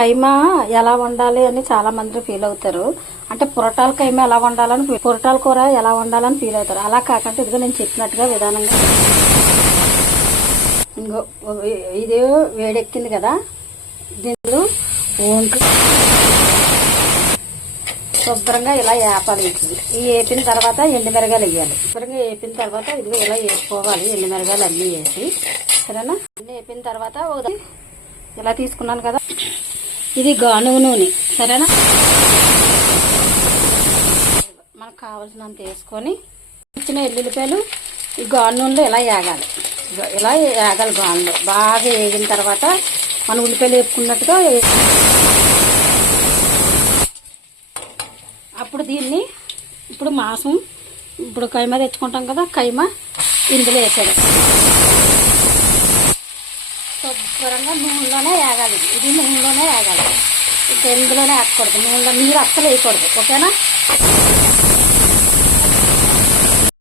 కైమా ఎలా వండాలి అని చాలా మంది ఫీల్ అవుతారు. అంటే పురటాల కైమా ఎలా వండాలని, పురటాల కూర ఎలా వండాలని ఫీల్ అవుతారు. అలా కాకుండా ఇదిగో నేను చెప్పినట్టుగా విధానంగా ఇంకో ఇది వేడెక్కింది కదా, దీనిలో ఒంట్లు శుభ్రంగా ఇలా వేపాలి. ఈ వేపిన తర్వాత ఎండుమిరగాయలు వేయాలి. శుభ్రంగా వేపిన తర్వాత ఇదిగో ఇలా వేసుకోవాలి. ఎండుమిరగాయలు అన్నీ వేసి, సరేనా. అన్నీ వేపిన తర్వాత ఇలా తీసుకున్నాను కదా, ఇది గానుగ నూనె, సరేనా. మనకు కావాల్సినంత వేసుకొని ఇచ్చిన ఎల్లుల్లిపాయలు ఈ గాను నూనెలో ఇలా వేగాలి. ఇలా వేగాలి గానులో. బాగా వేగిన తర్వాత మనం ఉల్లిపాయలు వేపుకున్నట్టుగా అప్పుడు దీన్ని ఇప్పుడు మాంసం, ఇప్పుడు కైమా తెచ్చుకుంటాం కదా, కైమా ఇందులో వేసాడు. శుభ్రంగా నూనెలోనే వేగాలి. ఇది నూనెలోనే వేగాలి. ఇంకా ఇందులోనే వేయకూడదు. నూనెలో నీరు అస్సలు వేయకూడదు. ఓకేనా.